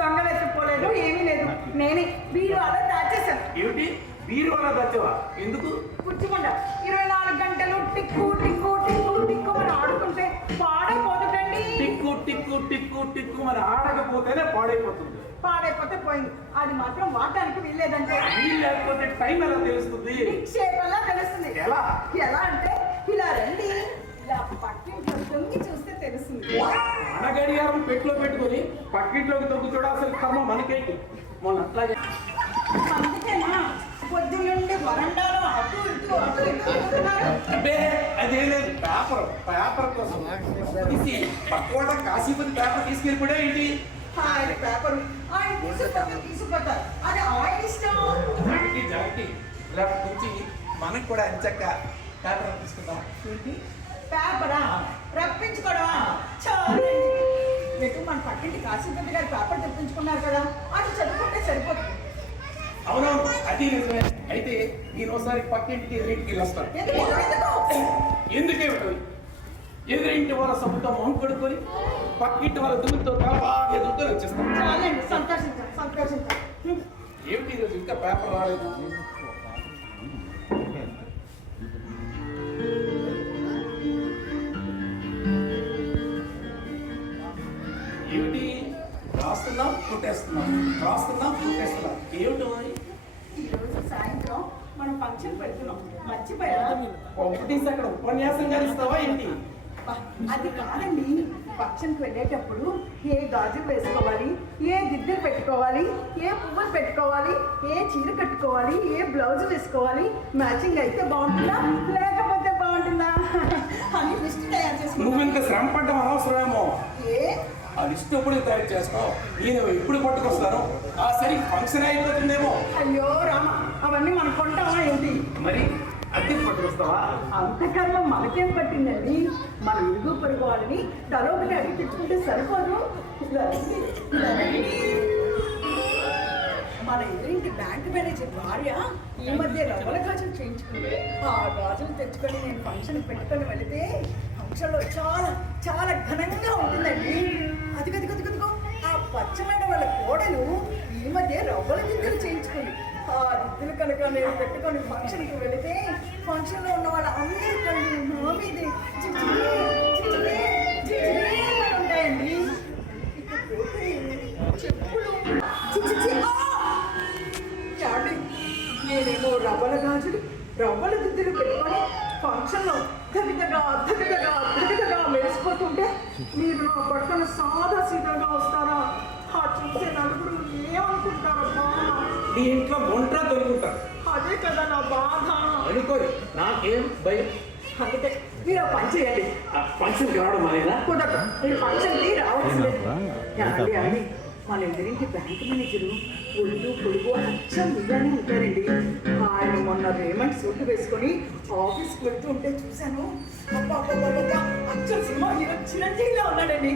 దొంగలు ఎత్తుకోలేదు, ఏమీ లేదు. నేనే బీరువాలో దాచేశాను. ఏమిటి బీరువాలో దాచావా? ఎందుకు? కూర్చోకుండా 24 గంటలు టిక్కు టిక్కు టిక్కు టిక్కు అని ఆడుకుంటే పాడైపోతుందండి. టిక్కు టిక్కు టిక్కు టిక్కు మరి ఆడకపోతేనే పాడైపోతుంది. పాడైపోతే పోయింది. అది మాత్రం వాడటానికి వీల్లేదంటే. వీలు లేకపోతే టైం ఎలా తెలుస్తుంది? నిక్షేపంలా తెలుస్తుంది. ఎలా? ఎలా అంటే ఇలా రండి, ఇలా పక్కింట్లో తొంగి చూస్తే తెలుస్తుంది. మన గడియారం పెట్టులో పెట్టుకుని పక్కింట్లోకి తొంగి చూడ అసలు కర్మ మనకేంటి? మొన్న అట్లాగే అందుకేనా పొద్దున్నుండి వరండాలో అటు ఇటు తిరుగుతున్నారు. అబ్బే అదేం లేదు, పేపర్ కోసం తీసి పక్క కాశీపతి పేపర్ తీసుకెళ్ళిపోయా ఏంటి? ఆయన పేపర్ ఆయన తీసుకుపోతారు. అది ఆయన ఇష్టం. జాగ్రత్త రేపటి నుంచి మనకు కూడా ఎంచక్క పేపర్ తీసుకుందాం. పేపరా రప్పించుకోవడమా? చాలండి. ఎటు మన పక్కింటి కాశీపతి గారి పేపర్ తెప్పించుకున్నారు కదా, అది చదువుకుంటే సరిపోతుంది. అవునవును, అది నిజమే. అయితే నేను ఒకసారి పక్కింటికి ఎదురింటికి వెళ్ళొస్తాను. ఎందుకేమిటో ఎదురింటి వాళ్ళ సొంత మొహం కొడుకొని పక్కింటి వాళ్ళ దుమ్ముతో బాగా ఎదుగుతూ వచ్చేస్తాను. చాలండి, సంతోషించాలి సంతోషించాలి. ఏమిటి ఈరోజు ఇంకా పేపర్ రాలేదు? ఏమిటి రాస్తున్నాం కొట్టేస్తున్నాం, రాస్తున్నాం కొట్టేస్తున్నాం, ఏమిటో మరి? ఈరోజు సాయంత్రం మనం ఫంక్షన్ పెడుతున్నాం, మర్చిపోయా? ఒకటేసి అక్కడ ఉపన్యాసం గారు ఇస్తావా ఏంటి? అది కాదండి. ఫంక్షన్కి వెళ్ళేటప్పుడు ఏ గాజులు వేసుకోవాలి, ఏ దిద్దులు పెట్టుకోవాలి, ఏ పువ్వులు పెట్టుకోవాలి, ఏ చీర కట్టుకోవాలి, ఏ బ్లౌజ్ వేసుకోవాలి, మ్యాచింగ్ అయితే బాగుంటుందా లేకపోతే బాగుంటుందా అని లిస్ట్ తయారు చేసుకుంటాం. నువ్వు ఇంత శ్రమ పడ్డం అనవసరమేమో. ఏ ఆ లిస్ట్ ఎప్పుడు తయారు చేస్తావు? నేను ఎప్పుడు పట్టుకొస్తాను? ఆ సరి ఫంక్షన్ అయిపోతుందేమో. అయ్యో రామ, అవన్నీ మనం కొంటామా ఏంటి? మరి అద్దెకి పట్టుకొస్తావా? అంతకన్నా మనకేం పట్టిందండి? మన ఇరుగు పొరుగు వాళ్ళని తలొకటి అడిగి తెచ్చుకుంటే సరిపోదు. ఇలా రండి, ఇలా రండి. మన ఎదురింటి బ్యాంక్ మేనేజర్ భార్య ఈ మధ్య రవ్వల గాజులు చేయించుకుంది. ఆ గాజులు తెచ్చుకొని నేను ఫంక్షన్ పెట్టుకొని వెళితే ఫంక్షన్లో చాలా చాలా ఘనంగా ఉంటుందండి. అదిగో ఆ పచ్చమైన వాళ్ళ కోడలు ఈ మధ్య రవ్వల దిద్దులు చేయించుకుంది. ఆ దిద్దులు కనుక నేను పెట్టుకొని ఫంక్షన్కి వెళితే ఫంక్షన్లో ఉన్న వాళ్ళ అందరి కళ్ళు నా మీదే ఉంటాయండి. చెప్పులు నేనేమో రవ్వల గాజులు రవ్వల దిద్దులు పెట్టుకొని ఫంక్షన్లో దగ్గరగా మెరిసిపోతుంటే మీరు నా పక్కన సాదా సీదాగా వస్తారా? ఆ చూసే నలుగురు ఏమనుకుంటారబ్బా? నీ ఇంట్లో ఒంటరా దొరుకుంటారు. అదే కదా నా బాధ. అనుకోని నాకేం భయం. అందుకే మీరు ఆ పని చేయండి. ఆ ఫంక్షన్కి రావడం అనేదా? కుదరదు. మీరు ఫంక్షన్కి రావాల్సిందే. మన ఎదురింటి బ్యాంక్ మేనేజరు ఒళ్ళు పొడుగు అచ్చం ఇలానే ఉంటారండి. ఆయన మొన్న రేమండ్ సూట్ వేసుకొని ఆఫీస్కి వెళ్తూ ఉంటే చూశాను. అచ్చం సినిమా హీరో చిరంజీవిలా ఉన్నాడండి.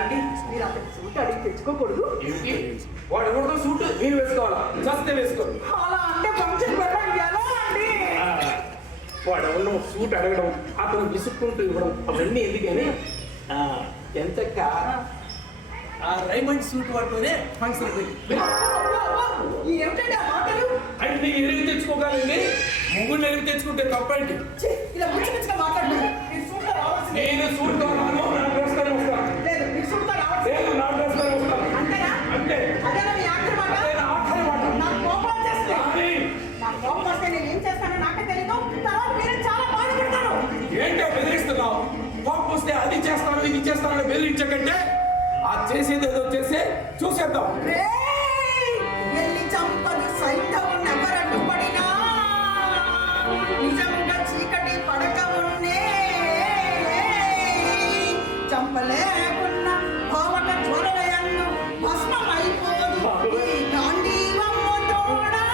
అండి మీరు అతని సూట్ అడిగి తెచ్చుకోకూడదు. వాడు ఎవరితో సూట్ నేను వేసుకోవాలా? చస్తే వేసుకో. అలా అంటే ఫంక్షన్ పెట్టండి ఎలా అండి? వాడు ఎవరినో సూట్ అడగడం, అతను విసుక్కుంటూ ఇవ్వడం అవన్నీ ఎందుకని ఎంతక్క ఆ రైమండ్ సూట్ వాడుతూనే ఫంక్షన్ ఏమిటండి ఆ మాటలు? అంటే నీకు ఎరుగు తెచ్చుకోగలండి, ముగ్గురు ఎరుగు తెచ్చుకుంటే తప్పండి. ఇలా ముచ్చిగా మాట్లాడుతున్నారు. నేను సూట్ రాను, నా డ్రెస్ తోనే వస్తాను. లేదు మీరు సూట్ లేదు, నా డ్రెస్ తోనే వస్తాను. అంతేనా? అంతే. అదేనా మీ ఆఖరి మాట? ఆఖరి మాట. నాకు కోపం వచ్చేస్తుంది. నాకు కోపం వస్తే నేను ఏం చేస్తానో నాకే తెలియదు. తర్వాత మీరు చాలా బాధపడతారు. ఏంటో బెదిరిస్తున్నావు? కోపం వస్తే అది చేస్తాను ఇది చేస్తానని బెదిరించకంటే ఆ చేసేది ఏదో చేస్తే చూసేద్దాం. వెళ్ళి చంపదు సైతం నగరట్టుపడినా నిజంగా చీకటి పడక ఉన్నే చంపలేకున్న కోమట జ్వరలయందు భస్మమైపోదు ఈ గాంధీవమ్మ తోడా.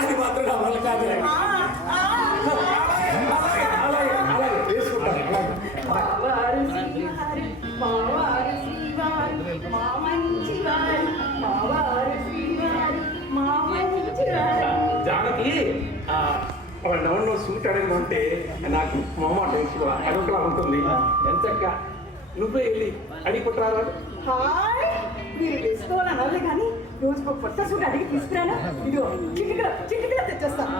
అది మాత్రం నా వల్ల కాదు. జానకి డౌన్లో సూట్ అడగడం అంటే నాకు మొహమాట అడగలా ఉంటుంది. ఎంతక్క నువ్వే వెళ్ళి అడిగిపోతారా? హాయ్, మీరు తీసుకోవాలని అనలే కానీ రోజుకు కొత్త సూట్ అడిగి తీసుకురానా? ఇదిగో చిటికగా తెచ్చేస్తాను.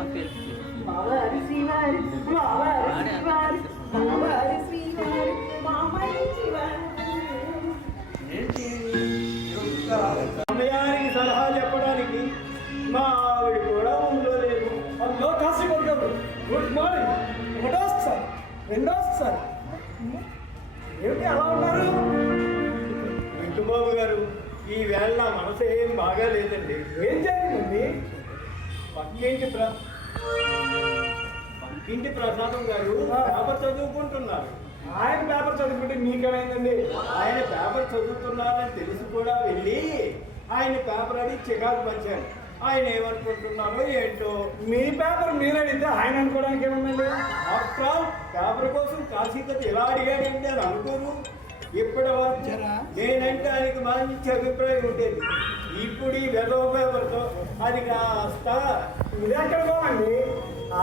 మావారి శ్రీవారి మావారి శ్రీవారి మావారి శ్రీవారి మామయ్య శ్రీవారి. సమయానికి సలహా చెప్పడానికి మా ఆవిడ కూడా ఉండలేదు. హలో కాశీపతి గారు, గుడ్ మార్నింగ్. ఒకటోసారి రెండోసారి ఏమిటి అలా ఉన్నారు? వెంకబాబు గారు, ఈ వేళ నా మనసు ఏం బాగా లేదండి. ఏం జరిగిందండి? పక్కింటి ప్రసాదం గారు పేపర్ చదువుకుంటున్నారు. ఆయన పేపర్ చదువుకుంటే మీకేమైందండి? ఆయన పేపర్ చదువుతున్నారని తెలిసి కూడా వెళ్ళి ఆయన పేపర్ అడిగి చికాకు పంచాను. ఆయన ఏమనుకుంటున్నారో ఏంటో. మీ పేపర్ మీరు అడిగితే ఆయన అనుకోవడానికి ఏముందండి? ఆఫ్టర్ ఆల్ పేపర్ కోసం కాశీకత ఇలా అడిగాడంటే అని అనుకోరు. ఇప్పటి వరకు నేనంటే ఆయనకి మంచి అభిప్రాయం ఉండేది. ఇప్పుడు ఈ వెధవ పేపర్తో అది కాస్త ఇది ఎక్కడ పోవండి?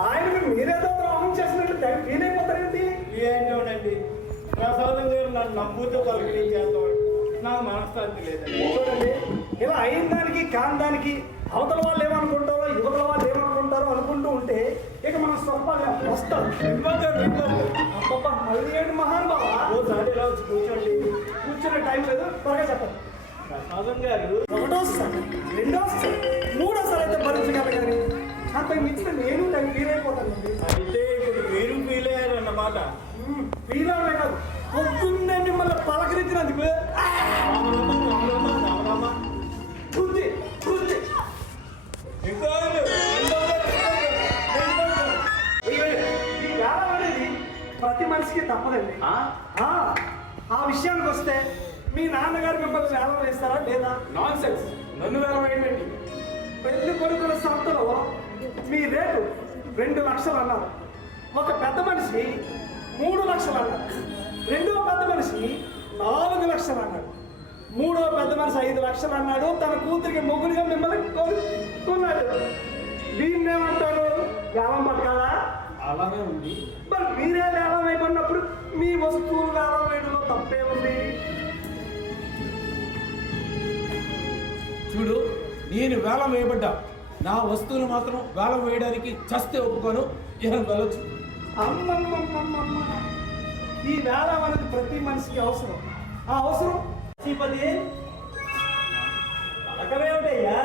ఆయనకు మీరేదో ద్రోహం చేసినట్టు ఫీల్ అయిపోతారేంటి? ఏంటోనండి, ప్రసాదం గారు నన్ను నమ్ముతూ పలకరించేంత నాకు మనశ్శాంతి లేదండి. చూడండి, ఇలా అయిన దానికి కాని దానికి అవతల వాళ్ళు ఏమనుకుంటారో యువతల వాళ్ళు ఏమనుకుంటారో అనుకుంటూ ఉంటే ఇక మన స్వప్నాలు వస్తాం. అబ్బబ్బా, మళ్ళీ ఏంటి మహానుభావ? ఓసారి ఇలా వచ్చి కూర్చోండి. కూర్చునే టైం లేదు, త్వరగా చెప్పండి. ప్రసాదం గారు, ఒకటోసారి రెండోసారి మూడోసారి అయితే భరించగల కానీ అంతకు మించిన నేను టైం ఫీల్ అయిపోతానండి. అయితే ఇప్పుడు మీరు ఫీల్ అయ్యారన్నమాట. ఫీల్ అవే కాదు, పొద్దున్నే మిమ్మల్ని పలకరించినందుకు బుద్ధి బుద్ధి ఈ వేళ అనేది ప్రతి మనిషికి తప్పదండి. ఆ విషయానికి వస్తే మీ నాన్నగారు మిమ్మల్ని వేలం వేస్తారా లేదా? నాన్ సెన్స్, నన్ను వేల వేయండి. పెళ్లి కొడుకుల సంతలో మీ రేటు 2 లక్షలు అన్నారు. ఒక పెద్ద మనిషి 3 లక్షలు అన్నారు. రెండో పెద్ద మనిషి 4 లక్షలు అన్నాడు. మూడో పెద్ద మనిషి 5 లక్షలు అన్నాడు. తన కూతురికి మొగులుగా మిమ్మల్ని కొన్నాడు. దీన్ని ఏమంటారు? వేలం పట్టాలా? అలాగే ఉంది. మరి మీరే వేలం అయిపోయినప్పుడు మీ వస్తువులు వేలం వేయడంలో తప్పే ఉంది. చూడు, నేను వేలం వేయబడ్డా, నా వస్తువులు మాత్రం వేలం వేయడానికి చస్తే ఒప్పుకోను. ఇలా వెళ్ళొచ్చు. అమ్మమ్మమ్మమ్మమ్మ, ఈ వేలం అనేది ప్రతి మనిషికి అవసరం. ఆ అవసరం శ్రీపతి పలకమేమిటయ్యా?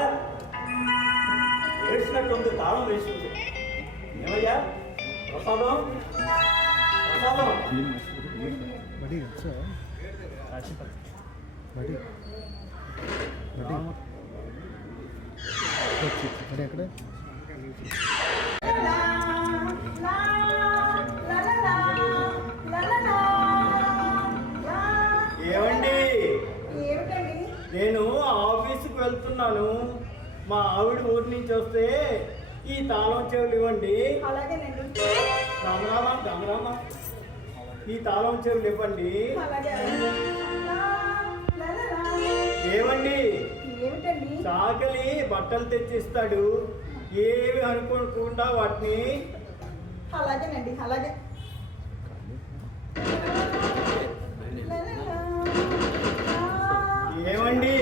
ఏడ్చినట్టుంది, తాళం వేసింది. ఏమయ్యా ప్రసాదం? ప్రసాదం ఎక్కడ ఏమండి, ఏమిటండి? నేను ఆఫీసుకు వెళ్తున్నాను. మా ఆవిడ ఊరి నుంచి వస్తే ఈ తాళం చెవులు ఇవ్వండి. అలాగేనండి, రామరామా రామరామా, ఈ తాళం చెవులు ఇవ్వండి. అలాగే. ఏమండి, ఏమిటండి? చాకలి బట్టలు తెచ్చిస్తాడు. ఏవి అనుకోకుండా వాటిని. అలాగేనండి, అలాగే. ఏమండి,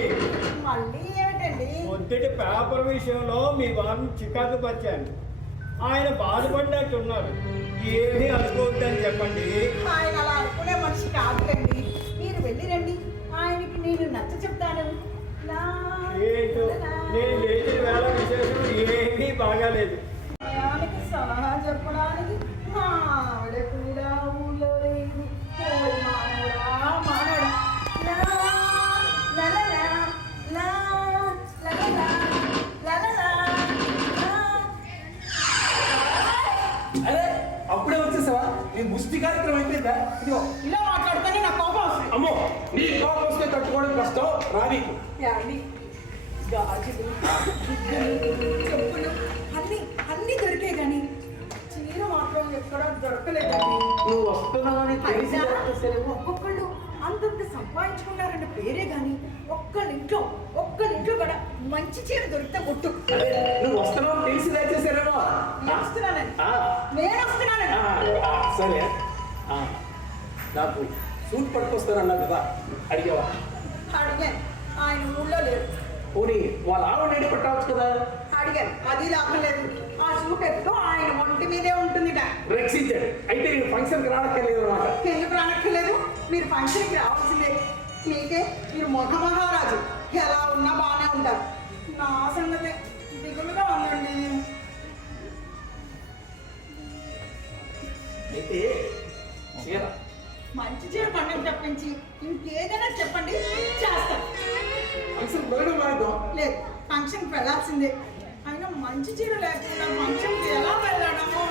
మళ్ళీ ఏమిటండి? మొదటి పేపర్ విషయంలో మీ వారిని చికాకు పరిచాను. ఆయన బాధపడ్డట్టున్నారు. ఏమీ అనుకోవద్దని చెప్పండి. ఆయన అలా అనుకునే మనిషి కాదులేండి. మీరు వెళ్ళిరండి, ఆయనకి నేను నచ్చ చెప్తాను. ఏంటో, నేను లేచిన వేళ విశేషం ఏమీ బాగాలేదు. ఆయనకి సలహా చెప్పడానికి మా ఆవిడ కూడా ఊళ్ళో లేదు. ఓయ్ మానవుడా, మానవుడా. లా, లా, లా, లా, లా, లా, లా, లా, లా, లా, లా. అరే, అప్పుడే వచ్చేసావా? నీ ముష్టి కార్యక్రమం అయిపోయిందా? ఇదిగో ఇలా మాట్లాడుతూనే నా కోపం వస్తుంది. అమ్మో, నీ కోపం వస్తే తట్టుకోవడం కష్టం. రానీకు యాండి, గాజులు, గుడ్డలు, చెప్పులు అన్నీ దొరికాయి కానీ చీర మాత్రం ఎక్కడా దొరకలేదండి. నువ్వు వస్తున్నావని తెలిసి అయినా ఒక్కొక్కళ్ళు అంతంత సంపాదించుకున్నారన్న పేరే కానీ ఒక్కళ్ళింట్లో కూడా మంచి చీర దొరికితే ఒట్టు. అదే, నువ్వు వస్తున్నావు తెలిసి దయచేసారేమో. నేను వస్తున్నానండి, నేను సరే నాకు సూట్ పట్టుకొస్తారన్నావు కదా, అడిగావా? అడిగాను, ఆయన ఊళ్ళో లేరు. పోనీ వాళ్ళ ఆవిడ రెడీ పట్టవచ్చు కదా. అడిగాను, అది లాభం లేదు. ఆ సూట్ ఎప్పుడు ఆయన ఒంటి మీదే ఉంటుందిట. రక్షించాడు. అయితే నేను ఫంక్షన్కి రానక్కర్లేదు అనమాట. ఎందుకు రానక్కర్లేదు? మీరు ఫంక్షన్కి రావాల్సిందే. మీకే మీరు మహారాజు, ఎలా ఉన్నా బాగానే ఉంటారు. నా సంగతే దిగులుగా ఉందండి. అయితే చీర మంచి చీర పండుగ తప్పించి ఇంకేదైనా చెప్పండి, చేస్తాను. ఫంక్షన్ వెళ్ళడం మార్గం లేదు, ఫంక్షన్కి వెళ్ళాల్సిందే. అయినా మంచి చీర లేకుండా ఫంక్షన్కి ఎలా వెళ్ళడము?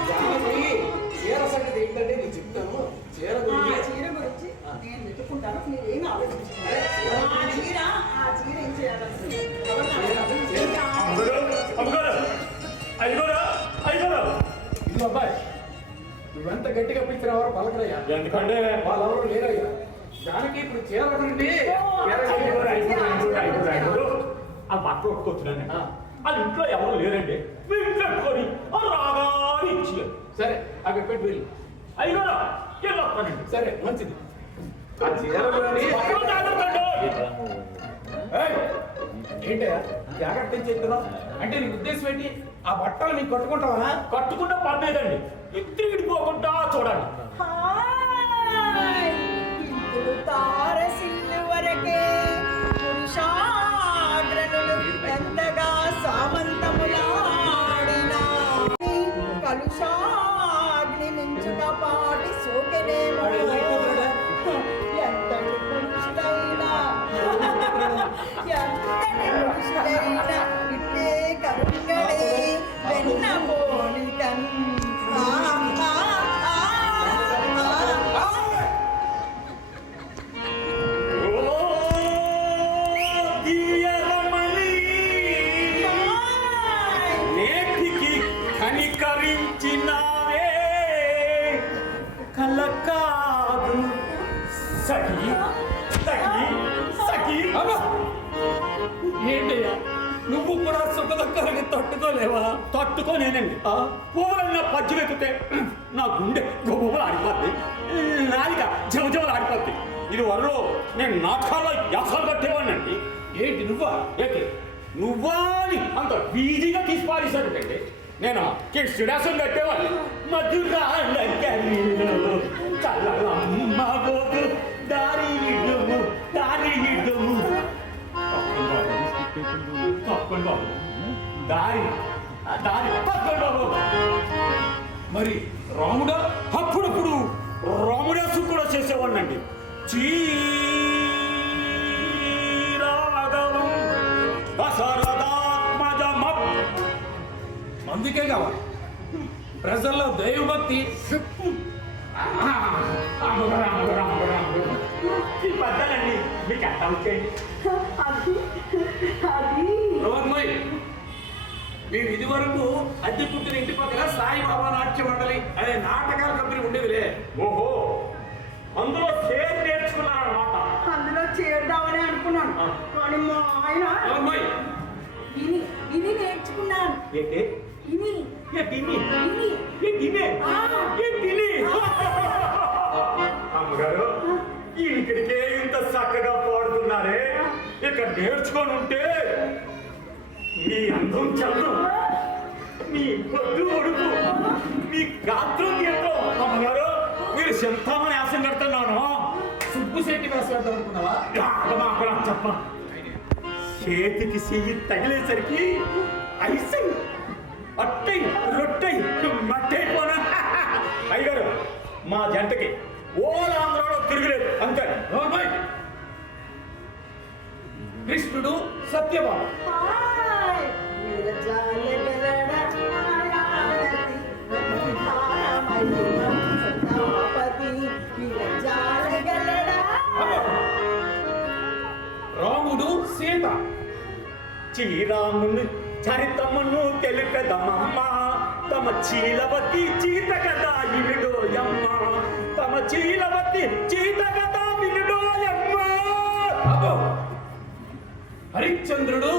చీర సంగతి ఏంటంటే నేను చెప్తాను. చీర గురించి నేను వెతుక్కుంటాను, మీరు ఏం ఆలోచించారు? ఆ చీర ఏం చేయాలంటే ఇది అబ్బాయి, నువ్వెంత గట్టిగా పిలిచినవారో పలకరయ్యా. ఎందుకంటే వాళ్ళెవరూ లేరయ్యా. దానికి ఇప్పుడు చీర నుండి ఆ మాట కొట్టుకొచ్చునండి. అది ఇంట్లో ఎవరు లేరండి. మీ ఇంట్లో పెట్టుకొని రాగానే ఇచ్చేయాలి. సరే అక్కడ పెట్టి వెళ్ళి. అయ్యారా వెళ్ళొస్తానండి. సరే మంచిది. ఆ చీర ఏంటయ్యా జాగ్రత్త చెప్తున్నావు అంటే నీ ఉద్దేశం ఏంటి? ఆ బట్టలు మీకు కట్టుకుంటావా? కట్టుకుంటే పర్లేదండి, ఎత్తి విడిపోకుండా చూడండి. ఇందులు తారసిల్లు వరకే పురుషాగ్రనులు ఎంతగా సామంతములాడినా కలుషాగ్ని మించుక పాటి సోకెనేమో. ఎంతటి పురుషులైనా ఇట్టే కరుంగడే వెన్నబోనికన్. నేటికి కనికరించినావే కలకాదు సఖి సఖి సఖి. ఏంటయ్యా నువ్వు కూడా సుఖదుఖాలని తట్టుకోలేవా? తట్టుకోనేనండి. పూలన్న పద్యం ఎక్కితే నా గుండె గొప్పలు ఆడిపోద్ది, నాలిక జవజవలు ఆడిపోద్ది. ఇది వరలో నేను నాటకాల్లో యాసాలు కట్టేవాడినండి. ఏంటి నువ్వా? ఏంటి నువ్వా అని అంత ఈజీగా తీసి పారేశానండి. నేను కిష్టుడాసం కట్టేవాడిని. మధురాల కన్నీళ్ళు చల్లమ్మ గోపు దారి ఇడ్డుము దారి ఇడ్డుము. తప్పండి బాబు, దారి దారి తప్పండి బాబు. మరి రాముడా? అప్పుడప్పుడు రాముడాసు కూడా చేసేవాడినండి. చీరాగవం దశరథాత్మజమ. అందుకే కావాలి ప్రజల్లో దైవభక్తి. ఈ పద్దాలండి మీకు ఎంత వచ్చేయండి. రోహన్మయ్, మేము ఇది వరకు అద్దె పుట్టిన ఇంటి పక్కన సాయిబాబా నాట్య మండలి అనే నాటకాల కంపెనీ ఉండేదిలే. ఓహో, అందులో చేరి నేర్చుకున్నారన్నమాట. అందులో చేద్దామని అనుకున్నాను, కానీ మా ఆయన రోహన్మయ్, ఇని నేర్చుకున్నాను. ఏంటి ఇని ఏ తిని ఇని ఏ తినే ఆ. ఏ తిని. అమ్మగారు ఇక్కడికే ఇంత చక్కగా పాడుతున్నారే, ఇక్కడ నేర్చుకొని ఉంటే మీ అందం చల్లం, మీ పొద్దు ఒడుపు, మీ గాత్రం ఎంతో. అమ్మగారు మీరు చింతామని ఆశం కడుతున్నాను. సుబ్బు శెట్టి వేస్తాడు అనుకున్నావా? చెప్ప చేతికి చెయ్యి తగిలేసరికి ఐసై అట్టై రొట్టై మట్టైపోనా. అయ్యగారు మా జంటకి ఓలాంధ్రలో తిరగలేదు అంతే. రోహన్మయ్, కృష్ణుడు సత్యభామ. హాయ్ విరజాలెగలడా సత్తాపతి విరజాలెగలడా. రాముడు సీత. శ్రీరాముని చరితమును తెలుకదమమ్మ, తమ చీలవతి చీత కదా ఇనుడోయమ్మ, తమ చీలవతి చీత కదా వినుడోయమ్మ. హరిశ్చంద్రుడు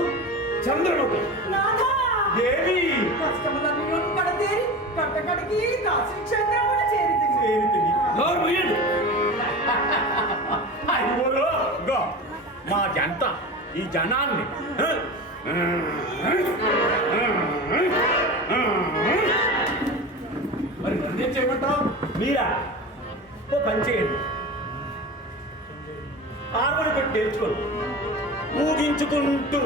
చంద్రముఖి. నాథా దేవి కష్టములన్నీ కడతేరి కట్టకడికి కాశీ క్షేత్రమున చేరితివి. మా జంట ఈ జనాన్ని మరి నన్నేం చేయమంటావు? మీరా ఓ పని చేయండి, హార్మోని పెట్టి నేర్చుకోండి, ఊగించుకుంటూ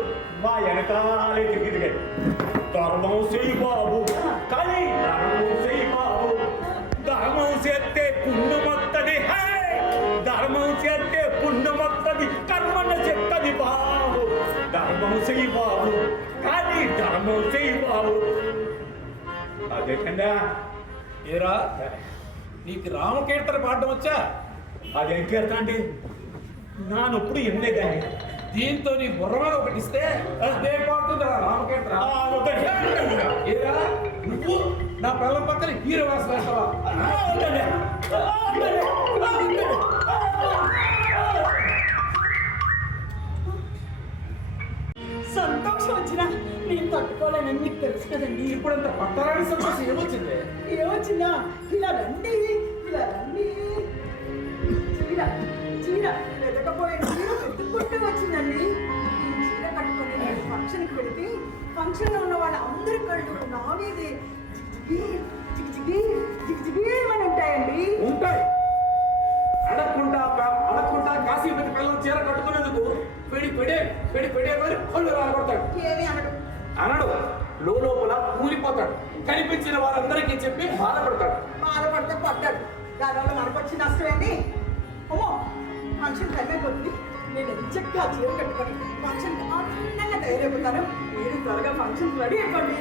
మా వెనకాలే తిరిగి ధర్మం చెయ్యి బాబు, కానీ ధర్మం చెయ్యి బాబు, ధర్మం చేస్తే పుణ్యమొత్తది, ధర్మం చేస్తే పుణ్యమొత్తది, కర్మన చెత్తది బాబు, ధర్మం చెయ్యి బాబు, కానీ ధర్మం చెయ్యి బాబు. అదేకండా ఏరా నీకు రామకీర్తన పాడడం వచ్చా? అదేం కీర్తన అండి, నానప్పుడు ఎన్నే కానీ దీంతో నీ బుర్ర మీద ఒకటి ఇస్తే అదే పాడుతుందిరా రామకీర్తన. ఏరా నువ్వు నా పిల్లల పక్కన హీరో వాస వేస్తావా? సంతోషం వచ్చినా నేను తట్టుకోలేనని మీకు తెలుసు కదండి. ఇప్పుడంత పట్టరాని సంతోషం ఏమొచ్చింది? ఏమొచ్చిందా? ఇలా రండి, ఇలా రండి. చీర చీర వెతకపోయిన చీర వెతుక్కుంటూ వచ్చిందండి. ఈ చీర కట్టుకొని నేను ఫంక్షన్కి వెళితే ఫంక్షన్లో ఉన్న వాళ్ళ అందరి కళ్ళు నా మీదే జిగిజిగి జిగిజిగి అని ఉంటాయండి. ఉంటాయి. అడగకుండా కాశీపతి పిల్లలు చీర కట్టుకునేందుకు పెడి పెడే పెడి పెడే మరి పళ్ళు రాలగొడతాడు. ఏమి అనడు అనడు, లోపల కూలిపోతాడు. కనిపించిన వారందరికీ చెప్పి బాధపడతాడు. బాధపడితే పడ్డాడు. దానివల్ల మనకు వచ్చి నష్టం ఏంటి? అమ్మో ఫంక్షన్ టైం అయిపోతుంది. నేను ఎంచక్కా చీర కట్టుకొని ఫంక్షన్కి అందంగా తయారైపోతాను. మీరు త్వరగా ఫంక్షన్ రెడీ అయిపోండి.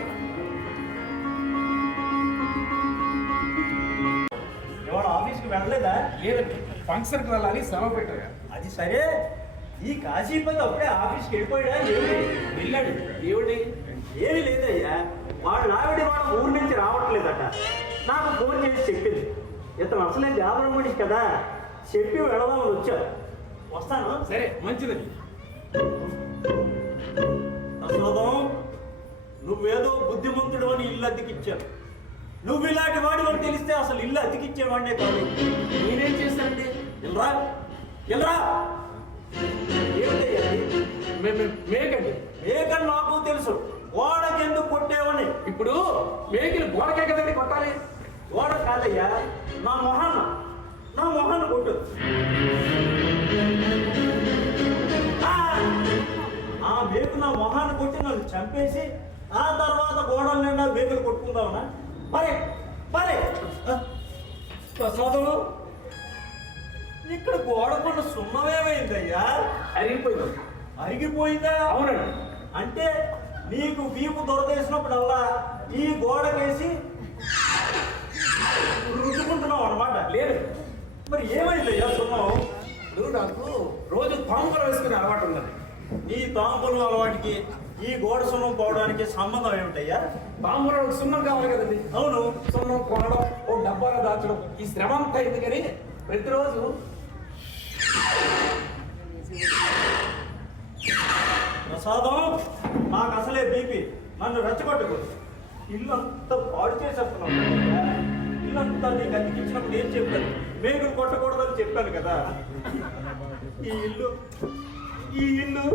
ఇవాళ ఆఫీస్కి వెళ్ళలేదా? లేదండి, ఫంక్షన్కి వెళ్ళాలి, సెలవు పెట్టారు. అది సరే, ఈ కాశీపతి అప్పుడే ఆఫీస్కి వెళ్ళిపోయాడా? వెళ్ళాడు. ఏమిటి? ఏమీ లేదయ్యా, వాళ్ళ ఆవిడ వాళ్ళ ఊరి నుంచి రావట్లేదట. నాకు ఫోన్ చేసి చెప్పింది. ఇతను అసలే వ్యాపారం మనిషి కదా, చెప్పి వెళదామని వచ్చా. వస్తాను. సరే, మంచిది. ప్రసాదం, నువ్వేదో బుద్ధిమంతుడు అని ఇల్లు అద్దెకిచ్చాను. నువ్వు ఇలాంటి వాడి అని తెలిస్తే అసలు ఇల్లు అద్దెకిచ్చేవాడినే కాదు. నేనేం చేశానండి? వెళ్ళరా వెళ్ళరా. ఏమిటయ్యా మేకండి. మేకని నాకు తెలుసు, గోడకెందుకు కొట్టేవని. ఇప్పుడు మేకలు గోడకే కదండి కొట్టాలి. గోడ కాదయ్యా, నా మొహాన్ని కొట్టు. ఆ మేకు నా మొహాన్ని కొట్టి నన్ను చంపేసి ఆ తర్వాత గోడల నిండా మేకలు కొట్టుకుందామనా? మరి మరి ప్రసాదం, ఇక్కడ గోడకున్న సున్నమేమైందయ్యా? అరిగిపోయింది. అరిగిపోయిందా? అవునండి. అంటే నీకు వీపు దొరదేసినప్పుడల్లా ఈ గోడకేసి రుద్దుకుంటున్నావు అనమాట. లేదు, మరి ఏమైందయ్యా సున్నం? ఇప్పుడు నాకు రోజు తాంబూలం వేసుకునే అలవాటు ఉన్నది. నీ తాంబూలం అలవాటికి ఈ గోడ సున్నం పోవడానికి సంబంధం ఏమిటయ్యా? తాంబూలం సున్నం కావాలి కదండి. అవును, సున్నం కొనడం, ఓ డబ్బాలో దాచడం, ఈ శ్రమ అంతా అయింది. కానీ ప్రతిరోజు ప్రసాదం, నాకు అసలే బీపీ, నన్ను రెచ్చగొట్టుకో. ఇల్లంతా పాడు చేసేస్తున్నావు. ఇల్లంతా నీకు అతికించినప్పుడు ఏం చెప్పాను? మేకులు కొట్టకూడదని చెప్పాను కదా. ఈ ఇల్లు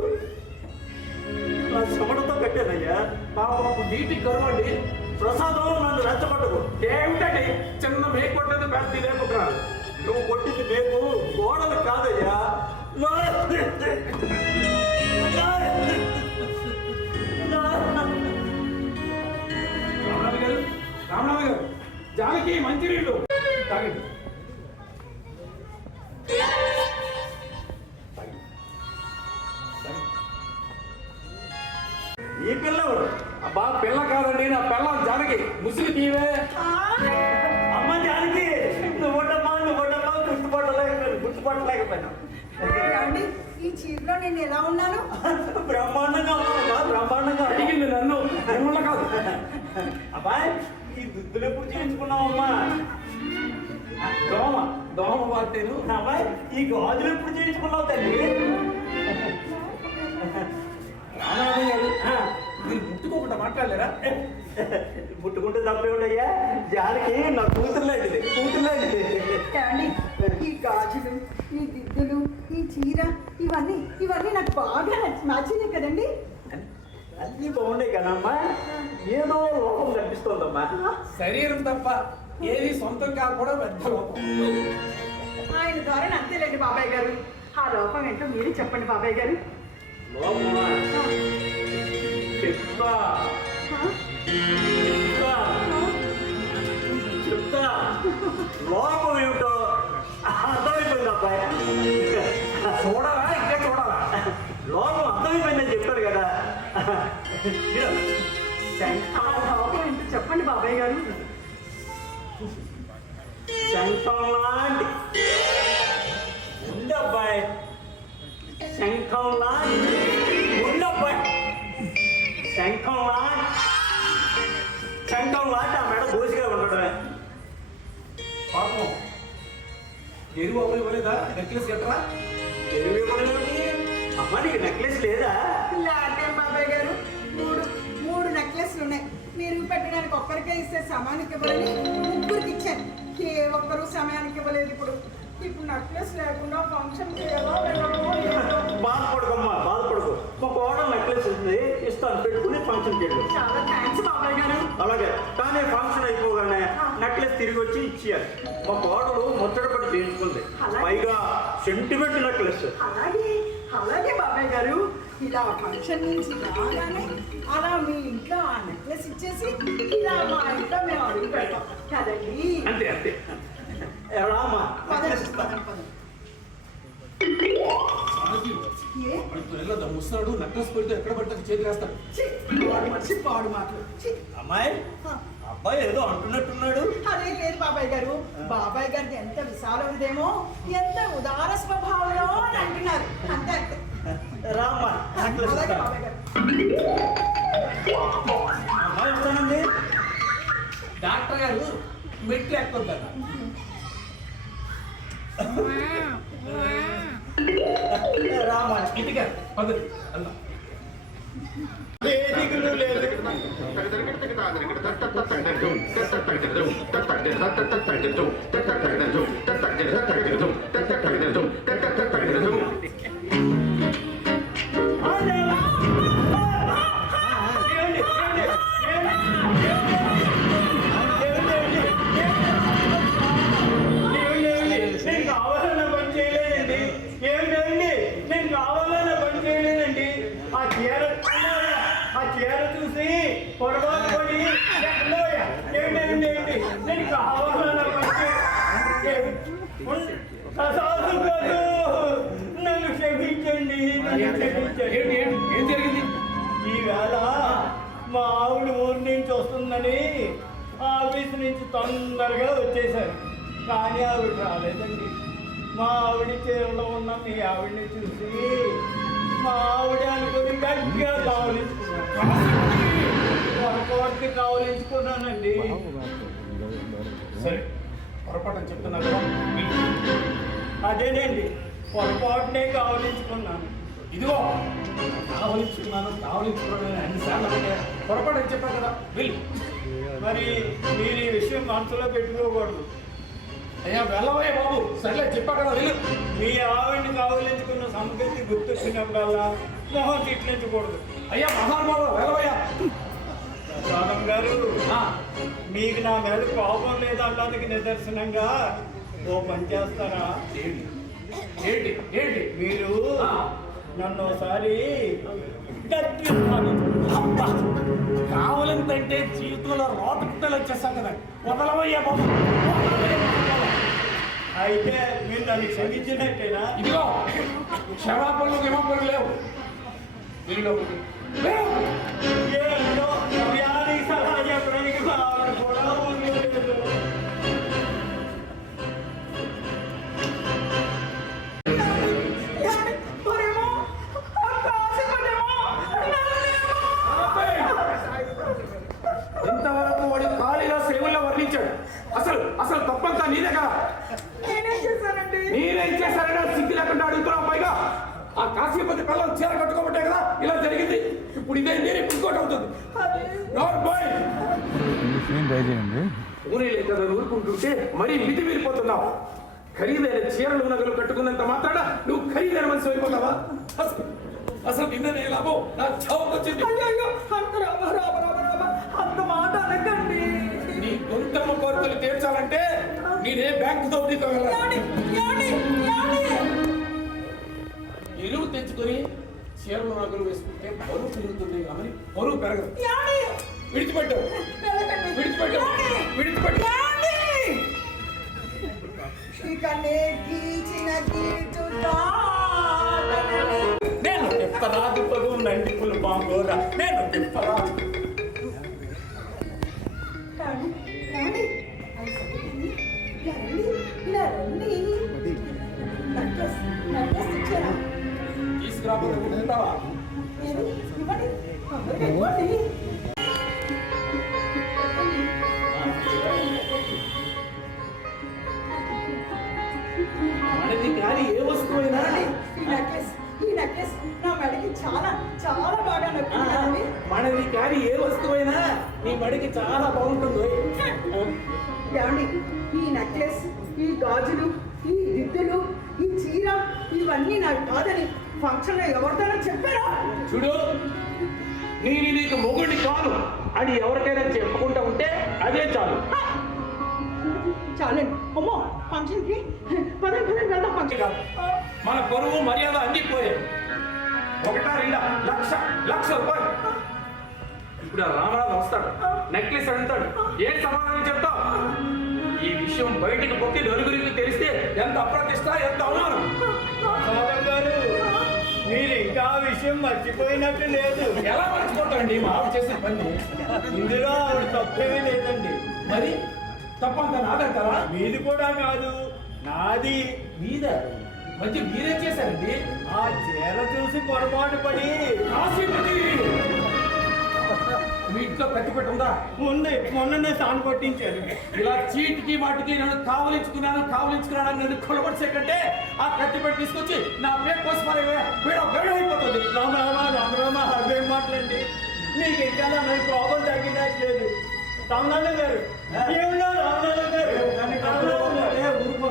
నా శమణతో కట్టానయ్యా. పాపం నీటి కరువండి. ప్రసాదం, నన్ను రెచ్చగొట్టుకో. ఏమిటండి చిన్న మేకు కొట్టేది పెద్ద లేకుంటున్నాను. నువ్వు కొట్టింది మేకు, గోడలు కాదయ్యా. రామనాథ్ గారు, జానకి మంచినీళ్ళు తాగండి. ఈ పిల్లవాడు అబ్బా పిల్ల కాదండి, నా పిల్లం జానకి. ముసిలి తీవే. అమ్మ జానకి, నువ్వుండమ్మా గుర్తుపట్టలేకపోయినా. ఏమండి, ఈ చీరలో నేను ఎలా ఉన్నాను? బ్రహ్మాండంగా ఉన్నావమ్మా, బ్రహ్మాండంగా. అడిగింది నన్ను, మిమ్మల్ని కాదు. అబ్బాయి, ఈ దుద్దులు ఎప్పుడు చేయించుకున్నావమ్మా? దోమ వార్తేను. అబ్బాయి, ఈ గాజులు ఎప్పుడు చేయించుకున్నావు తల్లి? రామనాథ్ గారు, మీరు ముట్టుకోకుండా మాట్లాడలేరా? ముట్టుకుంటే తప్పేమిటయ్యా? జానకి నా కూతురులాంటిది. ఏమండి, ఈ గాజులు, ఈ దిద్దులు, ఈ చీర, ఈ ఇవన్నీ నాకు బాగా మ్యాచ్ అయినాయి కదండి. అన్నీ బాగున్నాయి కదమ్మా, ఏదో లోపం కనిపిస్తోందమ్మా. శరీరం తప్ప ఏది సొంతం కాకపోవడం పెద్ద లోపం. ఆయన ద్వారా అంతేలేండి బాబాయ్ గారు. ఆ లోపం ఏంటో మీరే చెప్పండి బాబాయ్ గారు. లోపమా? చెప్తా చెప్తా చెప్తా. లోపం ఏమిటో అర్థమైపోయింది అబ్బాయి. చూడాలా ఇంకా చూడాలా? లోపం అర్థమైపోయిందని చెప్పారు కదా. ఆ లోపం ఏంటో చెప్పండి బాబాయ్ గారు. శంఖం లాంటి ఉండబ్బాయి, శంఖం లాంటి ఉండబ్బాయి, శంఖం లాంటి ఆ మెడ దోసిగా ఉండడమే. పాపం ఎరువు అవ్వ ఇవ్వలేదా? నెక్లెస్ కట్టరా? ఎరువు ఇవ్వలేదండి. అమ్మ నీకు నెక్లెస్ లేదా? లేకేం బాబాయ్ గారు, మూడు నెక్లెస్లు ఉన్నాయి. మీరు పెట్టడానికి ఒక్కరికే ఇస్తే సమయానికి ఇవ్వాలని ముగ్గురికి ఇచ్చాను. ఏ ఒక్కరు సమయానికి ఇవ్వలేదు. ఇప్పుడు నెక్లెస్ లేకుండా ఫంక్షన్ బాధపడకమ్మా, బాధపడకు. మా కోడలు నెక్లెస్ ఉంది, ఇస్తాను, పెట్టుకుని ఫంక్షన్ చేయాలి. చాలా థ్యాంక్స్ బాబాయ్ గారు. అలాగే కానీ ఫంక్షన్ అయిపోగానే నెక్లెస్ తిరిగి వచ్చి ఇచ్చేయాలి. మా కోడలు ముచ్చటపడి చేయించుకుంది, పైగా సెంటిమెంట్ నెక్లెస్. అలాగే బాబాయ్ గారు. ఇలా ఫంక్షన్ నుంచి రాగానే అలా మీ ఇంట్లో ఆ నెక్లెస్ ఇచ్చేసి ఇలా మా ఇంట్లో మేము అడుగు పెడతాం కదండి. అంతే అంతే. రామా ముస్తాడు నెక్లెస్ పెడితే ఎక్కడ పడితే చేతి వేస్తాడు. పాడు మాటలు. అమ్మాయి, అబ్బాయి ఏదో అంటున్నట్టున్నాడు. అదే లేదు బాబాయ్ గారు. బాబాయ్ గారిది ఎంత విశాల హృదయమో, ఎంత ఉదార స్వభావంలో అని అంటున్నారు. అంతే అంతే. రామ్మా నెక్లెస్ అలాగే ఇస్తాను. బాబాయ్ గారు. అమ్మాయి వస్తానండి. డాక్టర్ గారు మెట్లు ఎక్కొద్దన్న. రామా ఇంటికి పదవి వెళ్దాం. ఏ దిగులు లేదు. చూసి పొరపాటు పడి నేను కావాలన్న నన్ను క్షమించండి, ఏం జరిగింది? ఈవేళ మా ఆవిడ ఊరి నుంచి వస్తుందని ఆఫీస్ నుంచి తొందరగా వచ్చేసారు, కానీ ఆవిడ రాలేదండి. మా ఆవిడ చీరలో ఉన్న మీ ఆవిడని చూసి మా ఆవిడ అనుకుని గట్టిగా పొరపాటుకి కావలించుకున్నానండి. సరే పొరపాటు చెప్తున్నా. అదేనండి, పొరపాటునే కావలించుకున్నాను. ఇదిగో కావలించుకున్నాను అన్నిసార్లు పొరపాటు అని చెప్పాను కదా, వెళ్ళు. మరి మీరు ఈ విషయం మనసులో పెట్టుకోకూడదు. అయ్యా వెళ్ళవయ్య బాబు. సర్లే చెప్పా కదా, వెళ్ళు. మీ ఆవిడని కావలించుకున్న సంగతి గుర్తొచ్చినప్పుడల్లా మొహం తిట్లించకూడదు. అయ్యా మహానుభావు వెళ్ళవయ్యా. ప్రసాదం గారు, మీకు నా మీద కోపం లేదన్నదానికి నిదర్శనంగా ఓ పని చేస్తారా? ఏంటి ఏంటి? మీరు నన్ను ఒకసారి కావాలంటే జీవితంలో రోతలు వచ్చేస్తాం కదా, వదలవయ్యా బాబు. అయితే మీరు నన్ను క్షమించినట్టేనా? ఇదిగో క్షమాపణలు క్షమాపణలు లేవు. వీళ్ళు ఏంటో వ్యాధి సలహా చెప్పడానికి మా ఆవిడ కూడా ఉండలేదు. ఇంతవరకు వాడి ఖాళీగా సేవల్లో వర్ణించాడు. అసలు అసలు తప్పంతా నీదే కదా. నేనేం చేశానండి? నేనేం చేశానన్నా సిగ్గు లేకుండా అడుగుతున్నావు. పైగా ఆ కాశీపతి పిల్లలు చీర కట్టుకోబట్టే కదా ఇలా జరిగింది. ఇప్పుడు ఇదే నేను ఇంకోటి అవుతుంది. ఊరే కదా ఊరుకుంటుంటే మరీ మితి మీరిపోతున్నావు. ఖరీదైన చీరలు నగలు కట్టుకున్నంత మాత్రాన నువ్వు ఖరీదైన మనిషి అయిపోతావా? అసలు నిన్ననే లాభం నా చావుకు వచ్చింది. అయ్యో అంత రామ రామ రామ రామ అంత మాట అనకండి. నీ గొంతమ్మ కోరికలు తీర్చాలంటే నేనే బ్యాంకు దౌర్నీతో వెళ్ళాలి. ఎరువు తెచ్చుకొని చీరలు నగలు వేసుకుంటే బరువు పెరుగుతుంది కానీ బరువు పెరగదు. విడిచిపెట్టు విడిచిపెట్టు విడిచిపెట్టు. నేను తిప్పరాదు పరువు నండి పులు బాంగోరా, నేను తిప్పరాదు. తీసుకురాబోతుంటావా? మనది కానీ ఏ వస్తువైనా ఈ నెక్లెస్ నా మెడకి చాలా చాలా బాగా నచ్చింది. మనది కానీ ఏ వస్తువైనా నీ మడికి చాలా బాగుంటుంది. ఏమండి ఈ నెక్లెస్, ఈ గాజులు, ఈ దిద్దులు, ఈ చీర ఇవన్నీ నాకు కాదని ఫంక్షన్ లో ఎవరితోనో చెప్పారా? చూడు, నేను నీకు మొగుడిని కాను అని ఎవరికైనా చెప్పుకుంటా ఉంటే అదే చాలు. చాలండి. అమ్మో ఫంక్షన్ కి పదండి వెళ్దాం. ఫంక్షన్ కాదు, మన పరువు మర్యాద అన్ని పోయాయి. ఒకటా రెండా లక్ష రూపాయలు. ఇప్పుడు ఆ రామరాజు వస్తాడు, నెక్లెస్ అడుగుతాడు, ఏ సమాధానం చెప్తావు? ఈ విషయం బయటకు పొక్కి నలుగురికి తెలిస్తే ఎంత అప్రతిష్ట, ఎంత అవమానం. ప్రసాదం గారు, మీరు ఇంకా ఆ విషయం మర్చిపోయినట్టు లేదు. ఎలా మర్చిపోతాడండి మా ఆవిడ చేసిన పని? ఇందులో ఆవిడ తప్పేమీ లేదండి. మరి తప్పంతా నాదంటారా? మీది కూడా కాదు, నాది. మీద మధ్య మీరేం చేశారండి? ఆ చీర చూసి పొరపాటు పడి కాశీపతి మీ ఇంట్లో కట్టిపెట్టి ఉందా? మొన్ననే సాన్ పట్టించాను. ఇలా చీటికి వాటికి నన్ను కావలించుకున్నాను నన్ను కొలబడిసే కంటే ఆ కట్టిపెట్టి తీసుకొచ్చి నా పేరు కోసి వేడ అయిపోతుంది. రామరామ అవేం మాటలండి. మీకు ఇంకా నాకు కోపం తగ్గినట్లేదు. రామనాథ గారు ఏమన్నా రామనాథ గారు ఊరుకో.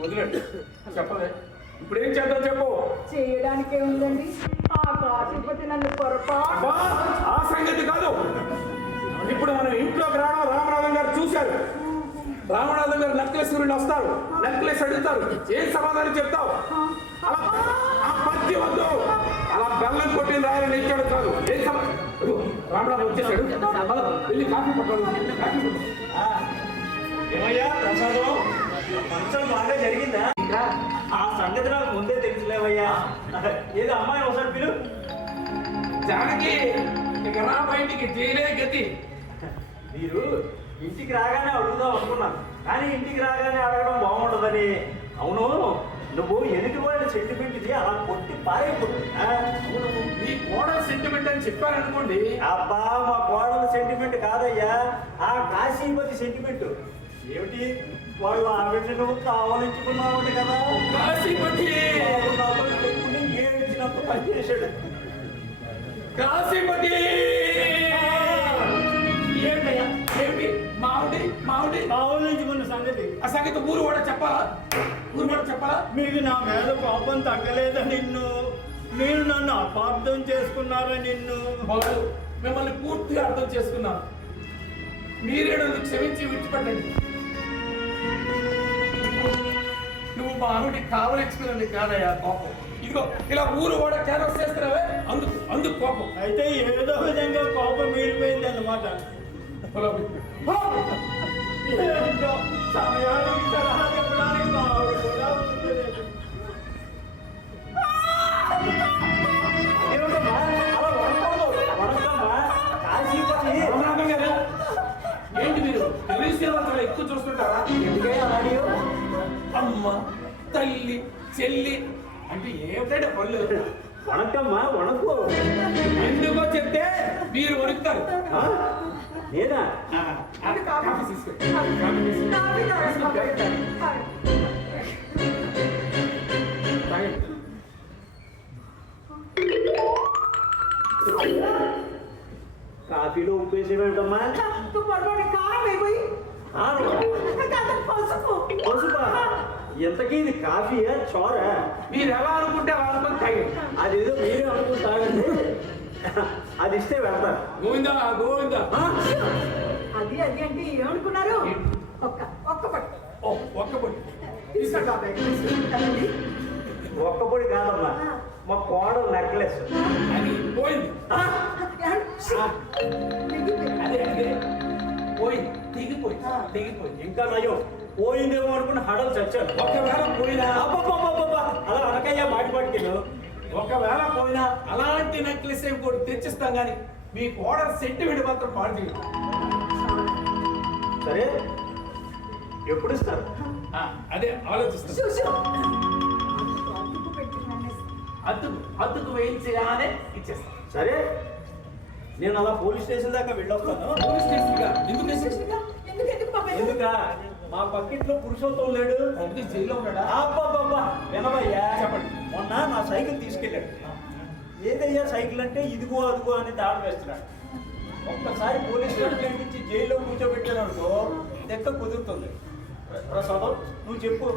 వదిలేండి, చెప్పలే. ఇప్పుడు ఏం చేద్దాం చెప్పు. చేయడానికే ఉందండి. ఆ కాశీపతి నన్ను పొరపాటు. అబ్బా, ఆ సంగతి కాదు. ఇప్పుడు మనం ఇంట్లోకి రావడం రామనాథం గారు చూశారు. రామనాథం గారు నెక్లెస్ గురించి వస్తారు, నెక్లెస్ అడుగుతారు, ఏం సమాధానం చెప్తావు? అలా ఆ పచ్చి వద్దు, అలా బెల్లం కొట్టిన రాయాలని ఇచ్చాడు కాదు. ఏం రామనాథం వచ్చేసాడు, వెళ్ళి కాఫీ పట్టాలి. కాఫీ పట్టు. ఏమయ్యా ప్రసాదం, ఫంక్షన్ బాగా జరిగిందా? ఆ సంగతి నాకు ముందే తెలుసులేవయ్యా. ఏదో అమ్మాయి ఒకసారి పిలు. జానకి, ఇక రా బయటికి, జైలే గతి. మీరు ఇంటికి రాగానే అడుగుదాం అనుకున్నాను, కానీ ఇంటికి రాగానే అడగడం బాగుండదని. అవును, నువ్వు ఎదుటి వాళ్ళ సెంటిమెంట్ది అలా కొట్టి పారైపోతుంది. నీ కోడలు సెంటిమెంట్ అని చెప్పారనుకోండి. అబ్బా, మా కోడల సెంటిమెంట్ కాదయ్యా, ఆ కాశీపతి సెంటిమెంట్. ఏమిటి, వాళ్ళు ఆవిడ నువ్వు కావాలించుకున్నావు కదా. కాశీపతి ఏడ్చినంత పని చేశాడు. కాశీపతి ఏంటయ్యా, ఏమిటి మామిడి కావాలించుకున్న సంగతి ఆ సంగతి ఊరు కూడా చెప్పాలా? మీకు నా మీద కోపం తగ్గలేదా? మీరు నన్ను అపార్థం చేసుకున్నారా? బాబు, మిమ్మల్ని పూర్తిగా అర్థం చేసుకున్నాను. మీరే నన్ను క్షమించి విడిచిపెట్టండి. నువ్వు మా ఆవిడ కావలించుకున్నది కాదయ్యా కోపం. ఇదిగో ఇలా ఊరు కూడా క్యాన్వస్ చేస్తున్నావే, అందుకు కోపం. అయితే ఏదో విధంగా కోపం మీరిపోయింది అన్నమాట. సమయానికి సలహా చెప్పడానికి మా ఆవిడ కూడా ఉండలేదు. ఏంటి మీరు చాలా ఎక్కువ చూస్తుంటారా? అమ్మ, తల్లి, చెల్లి అంటే ఏమిటంటే పళ్ళు. వణకమ్మా, వణకు. ఎందుకో చెప్తే మీరు వణుకుతారు. లేదా కాఫీ తీసుకో. కాఫీలో ఉప్పేసేవేంటమ్మా? కారం అయిపోయి పసుపు. పసుపా? ఇంతకీ ఇది కాఫీయా చోరా? మీరు ఎలా అనుకుంటే అలా అనుకుని తాగండి. అదేదో మీరే అనుకుంటారండి. అది ఇస్తే వెళ్తారు. గోవిందా గోవిందా. అది అంటే ఏమనుకున్నారు? ఒక్క పట్టు. ఓ ఒక్క పొడి తీసుకుంటా. కదండి? ఒక్క పొడి కాదమ్మా, మా కోడలు నెక్లెస్. అది పోయింది. అదే అదే పోయింది, తెగిపోయింది తెగిపోయింది. ఇంకా నయం, పోయిందేమో అనుకుని హడలు చచ్చాను. ఒకవేళ పోయినా అబ్బబ్బబ్బబ్బబ్బా, అలా అనకయ్యా మాటి మాటికి. ఒకవేళ పోయినా అలాంటి నెక్లెస్ ఏం కూడా తెచ్చిస్తాం కానీ మీ ఆర్డర్ సెంటిమెంట్ మాత్రం పాడు చేయండి. సరే, ఎప్పుడు ఇస్తారు? అదే ఆలోచిస్తాం. అతుకు పెట్టినాను. అతుకు వేయించగానే ఇచ్చేస్తాం. సరే, నేను అలా పోలీస్ స్టేషన్ దాకా వెళ్ళొస్తాను. పోలీస్ స్టేషన్ గా ఎందుకు వేసేసి- ఎందుకు పాప? ఎందుకా? మా పక్కింట్లో పురుషోత్తం లేడు. అందుకే జైల్లో ఉన్నాడా? అబ్బబ్బబ్బా, వినవయ్యా. చెప్పండి. మొన్న నా సైకిల్ తీసుకెళ్ళాడు. ఏదయ్యా సైకిల్ అంటే ఇదిగో అదిగో అని దాడి వేస్తున్నాడు. ఒక్కసారి పోలీసు కంప్లైంట్ ఇచ్చి జైల్లో కూర్చోబెట్టాననుకో లెక్క కుదురుతుంది. ప్రసాదం, నువ్వు చెప్పు,